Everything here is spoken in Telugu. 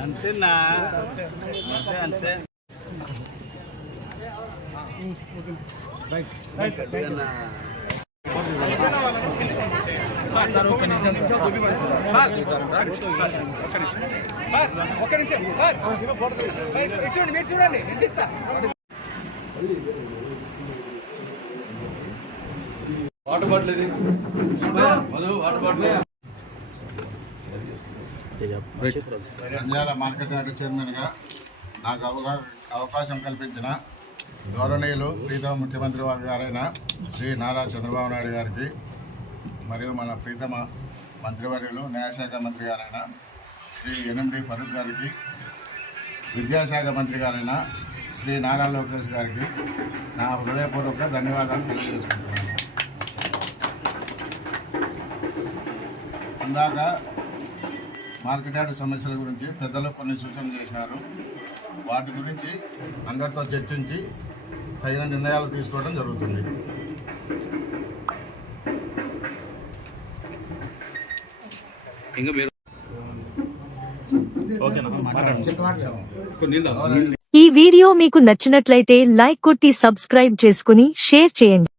అంతేనా? అంతే అంతే. సార్ ఒక నిమిషం సార్ సార్ ఒక నిమిషం సార్ చూడండి మీరు చూడండి ఎంతిస్తా వాటర్ బాటిల్ ఇది Madhu water bottle Nandyala market yard చైర్మన్గా నాకు అవగా అవకాశం కల్పించిన గౌరవనీయులు ప్రీతమ ముఖ్యమంత్రి వారి గారైన శ్రీ నారా చంద్రబాబు నాయుడు గారికి మరియు మన ప్రీతమ మంత్రివర్యులు న్యాయశాఖ మంత్రి గారైన శ్రీ ఎన్ఎండి ఫరూక్ గారికి విద్యాశాఖ మంత్రి గారైన శ్రీ నారా లోకేష్ గారికి నా హృదయపూర్వక ధన్యవాదాలు తెలియజేసుకుంటున్నాను. ఇందాక మార్కెట్ యార్డ్ సమస్యల గురించి పెద్దలు కొన్ని సూచనలు చేసినారు. వాటి గురించి అందరితో చర్చించి తగిన నిర్ణయాలు తీసుకోవడం జరుగుతుంది. ఇంకా మీరు ఈ వీడియో మీకు నచ్చినట్లయితే లైక్ కొట్టి సబ్స్క్రైబ్ చేసుకుని షేర్ చేయండి.